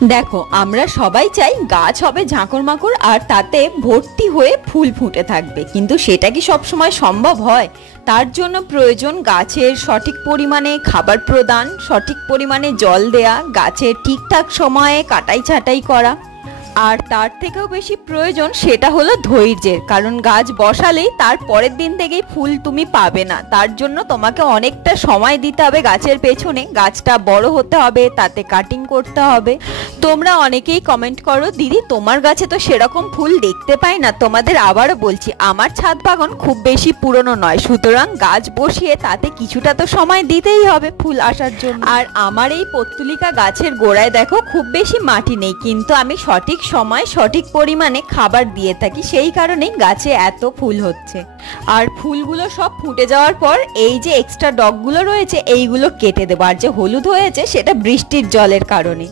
দেখো, আমরা সবাই চাই গাছ হবে ঝাঁকর মাকড় আর তাতে ভর্তি হয়ে ফুল ফুটে থাকবে, কিন্তু সেটা কি সবসময় সম্ভব হয়? তার জন্য প্রয়োজন গাছের সঠিক পরিমাণে খাবার প্রদান, সঠিক পরিমাণে জল দেয়া, গাছের ঠিকঠাক সময়ে কাটাই ছাঁটাই করা। আর তার থেকেও বেশি প্রয়োজন সেটা হলো ধৈর্যের, কারণ গাছ বসালেই তার পরের দিন থেকেই ফুল তুমি পাবে না। তার জন্য তোমাকে অনেকটা সময় দিতে হবে গাছের পেছনে, গাছটা বড় হতে হবে, তাতে কাটিং করতে হবে। তোমরা অনেকেই কমেন্ট করো, দিদি তোমার গাছে তো সেরকম ফুল দেখতে পাই না। তোমাদের আবারও বলছি, আমার ছাদ বাগান খুব বেশি পুরনো নয়, সুতরাং গাছ বসিয়ে তাতে কিছুটা তো সময় দিতেই হবে ফুল আসার জন্য। আর আমার এই পত্তুলিকা গাছের গোড়ায় দেখো খুব বেশি মাটি নেই, কিন্তু আমি সঠিক সময় সঠিক পরিমাণে খাবার দিয়ে থাকি, সেই কারণেই গাছে এত ফুল হচ্ছে। আর ফুলগুলো সব ফুটে যাওয়ার পর এই যে এক্সট্রা ডগগুলো রয়েছে এইগুলো কেটে দেবো। আর যে হলুদ হয়েছে সেটা বৃষ্টির জলের কারণে।